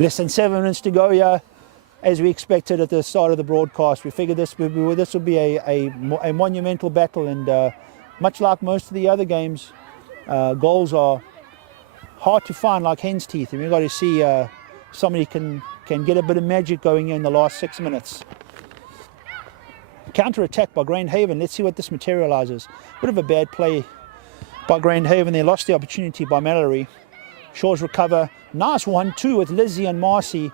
Less than 7 minutes to go here, as we expected at the start of the broadcast. We figured this would be a monumental battle, and much like most of the other games, goals are hard to find like hen's teeth, and we've got to see somebody can get a bit of magic going here in the last 6 minutes. Counter-attack by Grandhaven. Let's see what this materializes. Bit of a bad play by Grandhaven. They lost the opportunity by Mallory. Shaw's recover. Nice 1-2 with Lizzie and Marcy,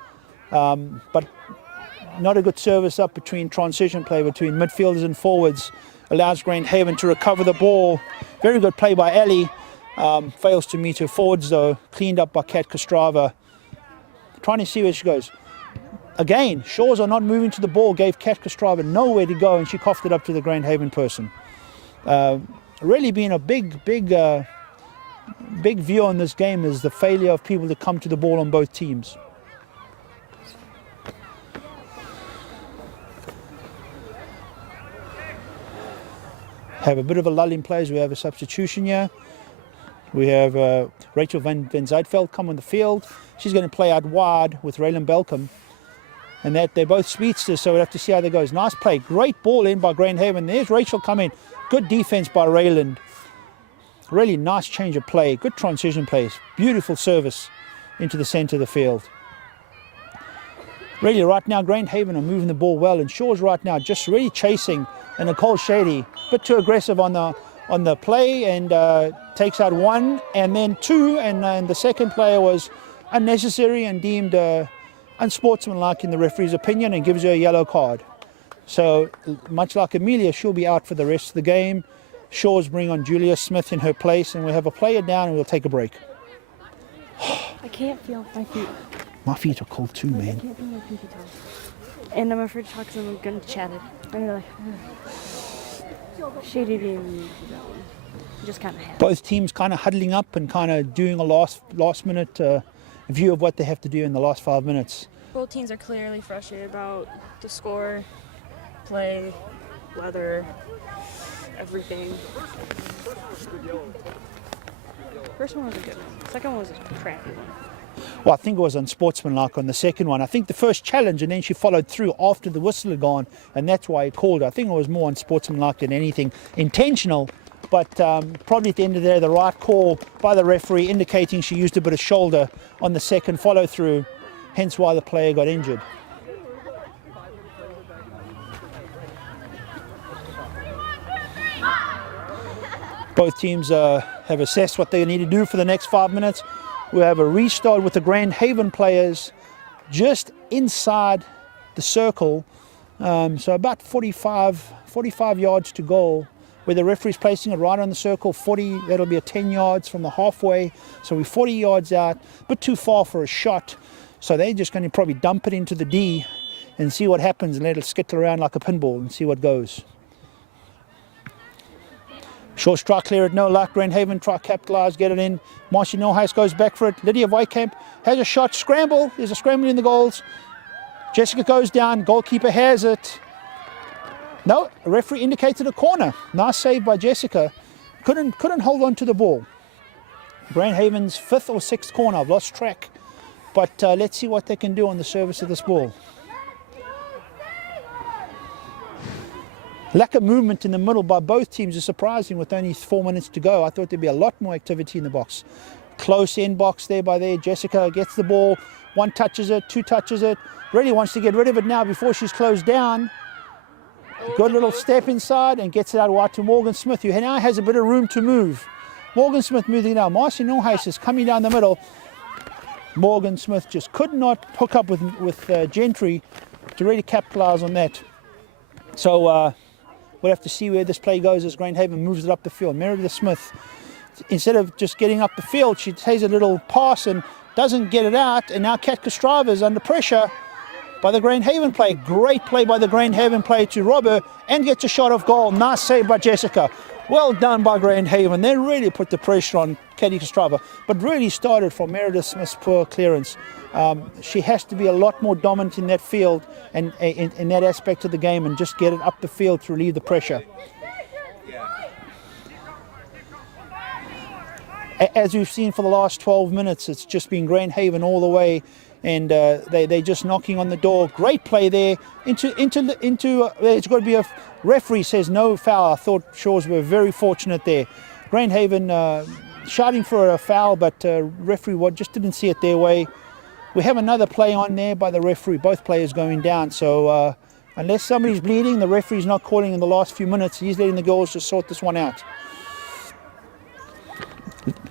but not a good service up between transition play between midfielders and forwards. Allows Grandhaven to recover the ball. Very good play by Ali. Fails to meet her forwards though. Cleaned up by Kat Kostrava. Trying to see where she goes. Again, Shaws are not moving to the ball, gave Kat Kostrava nowhere to go, and she coughed it up to the Grandhaven person. Really being a big view on this game is the failure of people to come to the ball on both teams. Have a bit of a lull in plays. We have a substitution here. We have Rachel van Zijtveld come on the field. She's going to play out wide with Raylan Belcom. And that they're both speedsters, so we'll have to see how that goes. Nice play. Great ball in by Grandhaven. There's Rachel coming. Good defense by Raylan. Really nice change of play. Good transition plays. Beautiful service into the center of the field. Really right now, Grandhaven are moving the ball well, and Shaw's right now just really chasing. And Nicole Shady, a bit too aggressive on the play, and takes out one and then two, and the second player was unnecessary and deemed unsportsmanlike in the referee's opinion, and gives her a yellow card. So much like Amelia, she'll be out for the rest of the game. Shaw's bring on Julia Smith in her place, and we have a player down, and we'll take a break. I can't feel my feet. My feet are cold too, man. I can't feel my pinky toes. And I'm afraid to talk because I'm going to chat it. I'm like, Shady didn't just kind of have. Both teams kind of huddling up and kind of doing a last minute view of what they have to do in the last 5 minutes. Both teams are clearly frustrated about the score, play, weather, everything. First one was a good one. Second one was a crappy one. Well, I think it was unsportsmanlike on the second one. I think the first challenge, and then she followed through after the whistle had gone, and that's why he called her. I think it was more unsportsmanlike than anything intentional, but probably at the end of the day, the right call by the referee indicating she used a bit of shoulder on the second follow through, hence why the player got injured. Both teams have assessed what they need to do for the next 5 minutes. We have a restart with the Grandhaven players just inside the circle, so about 45 yards to goal, where the referee's placing it right on the circle. 40, that'll be a 10 yards from the halfway, so we're 40 yards out, a bit too far for a shot, so they're just going to probably dump it into the D and see what happens, and let it skittle around like a pinball and see what goes. Short strike clear at no luck. Grandhaven try capitalise, get it in. Marcy Nolhuis goes back for it. Lydia Wykamp has a shot. Scramble. There's a scramble in the goals. Jessica goes down. Goalkeeper has it. No, a referee indicated a corner. Nice save by Jessica. Couldn't hold on to the ball. Grandhaven's 5th or 6th corner. I've lost track. But let's see what they can do on the service of this ball. Lack of movement in the middle by both teams is surprising with only 4 minutes to go. I thought there'd be a lot more activity in the box. Close end box there by there. Jessica gets the ball. 1 touches it, 2 touches it. Really wants to get rid of it now before she's closed down. Good little step inside and gets it out wide to Morgan Smith, who now has a bit of room to move. Morgan Smith moving down. Marcy Nolhuis is coming down the middle. Morgan Smith just could not hook up with Gentry to really capitalise on that. So we'll have to see where this play goes as Grandhaven moves it up the field. Meredith Smith, instead of just getting up the field, she takes a little pass and doesn't get it out. And now Kat Kostrava is under pressure by the Grandhaven play. Great play by the Grandhaven play to rob her and gets a shot off goal. Nice save by Jessica. Well done by Grandhaven. They really put the pressure on Katie Kostrava, but really started from Meredith Smith's poor clearance. She has to be a lot more dominant in that field and in that aspect of the game, and just get it up the field to relieve the pressure. As we've seen for the last 12 minutes, it's just been Grandhaven all the way and they're just knocking on the door. Great play there. It's got to be a referee says no foul. I thought Shores were very fortunate there. Grandhaven shouting for a foul, but referee just didn't see it their way. We have another play on there by the referee, both players going down. So unless somebody's bleeding, the referee's not calling in the last few minutes. He's letting the girls just sort this one out.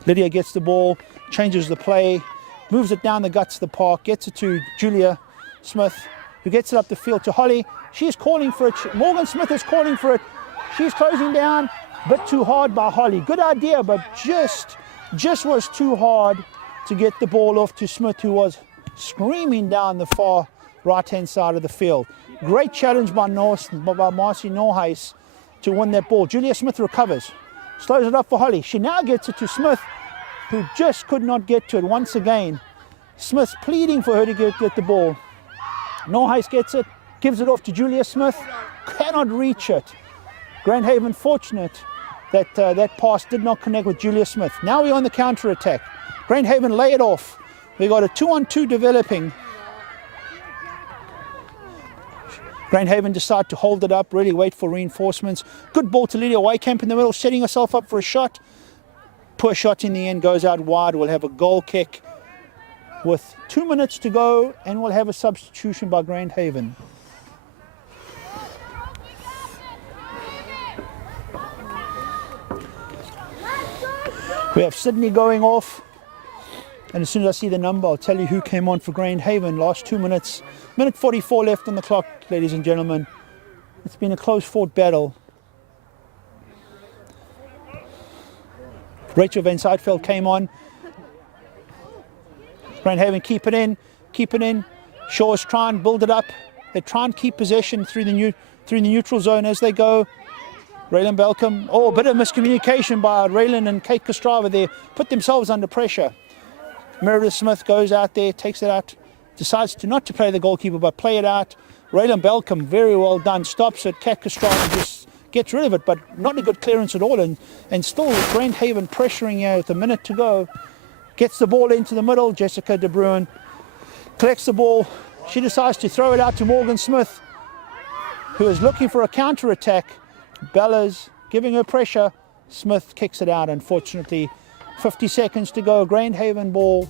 Lydia gets the ball, changes the play, moves it down the guts of the park, gets it to Julia Smith, who gets it up the field to Holly. She's calling for it. Morgan Smith is calling for it. She's closing down, a bit too hard by Holly. Good idea, but just was too hard to get the ball off to Smith, who was screaming down the far right-hand side of the field. Great challenge by Marcy Norhuis to win that ball. Julia Smith recovers, slows it up for Holly. She now gets it to Smith, who just could not get to it once again. Smith's pleading for her to get the ball. Norhuis gets it, gives it off to Julia Smith, cannot reach it. Grandhaven fortunate that that pass did not connect with Julia Smith. Now we're on the counter attack. Grandhaven lay it off. We got a 2-on-2 developing. Grandhaven decide to hold it up, really wait for reinforcements. Good ball to Lydia Wykamp in the middle, setting herself up for a shot. Poor shot in the end, goes out wide. We'll have a goal kick with 2 minutes to go, and we'll have a substitution by Grandhaven. We have Sydney going off. And as soon as I see the number, I'll tell you who came on for Grandhaven. Last 2 minutes. Minute 44 left on the clock, ladies and gentlemen. It's been a close-fought battle. Rachel Van Zijtveld came on. Grandhaven keep it in. Shores try and build it up. They try and keep possession through the neutral zone as they go. Raylan Belcom, a bit of miscommunication by Raylan and Kate Kostrava there. Put themselves under pressure. Meredith Smith goes out there, takes it out, decides not to play the goalkeeper, but play it out. Raylan Belcom, very well done, stops it. Kate Kostrava just gets rid of it, but not a good clearance at all. And still Grandhaven pressuring here with a minute to go. Gets the ball into the middle. Jessica De Bruin collects the ball. She decides to throw it out to Morgan Smith, who is looking for a counter attack. Bella's giving her pressure. Smith kicks it out, unfortunately. 50 seconds to go. Grandhaven ball.